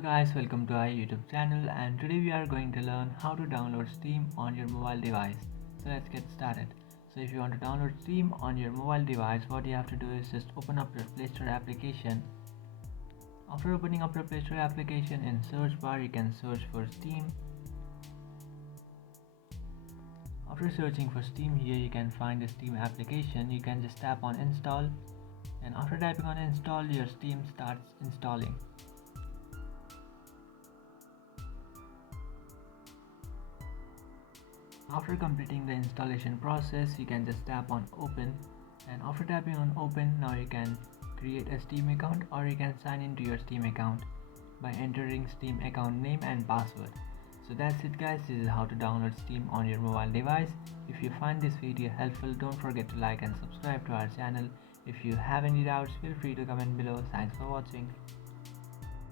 Hello guys, welcome to our YouTube channel, and today we are going to learn how to download Steam on your mobile device. So let's get started. So if you want to download Steam on your mobile device, what you have to do is just open up your Play Store application. After opening up your Play Store application, in search bar you can search for Steam. After searching for Steam, here you can find the Steam application. You can just tap on install, and after tapping on install, your Steam starts installing. After completing the installation process, you can just tap on open, and after tapping on open, now you can create a Steam account, or you can sign into your Steam account by entering Steam account name and password. So that's it guys, this is how to download Steam on your mobile device. If you find this video helpful, don't forget to like and subscribe to our channel. If you have any doubts, feel free to comment below. Thanks for watching.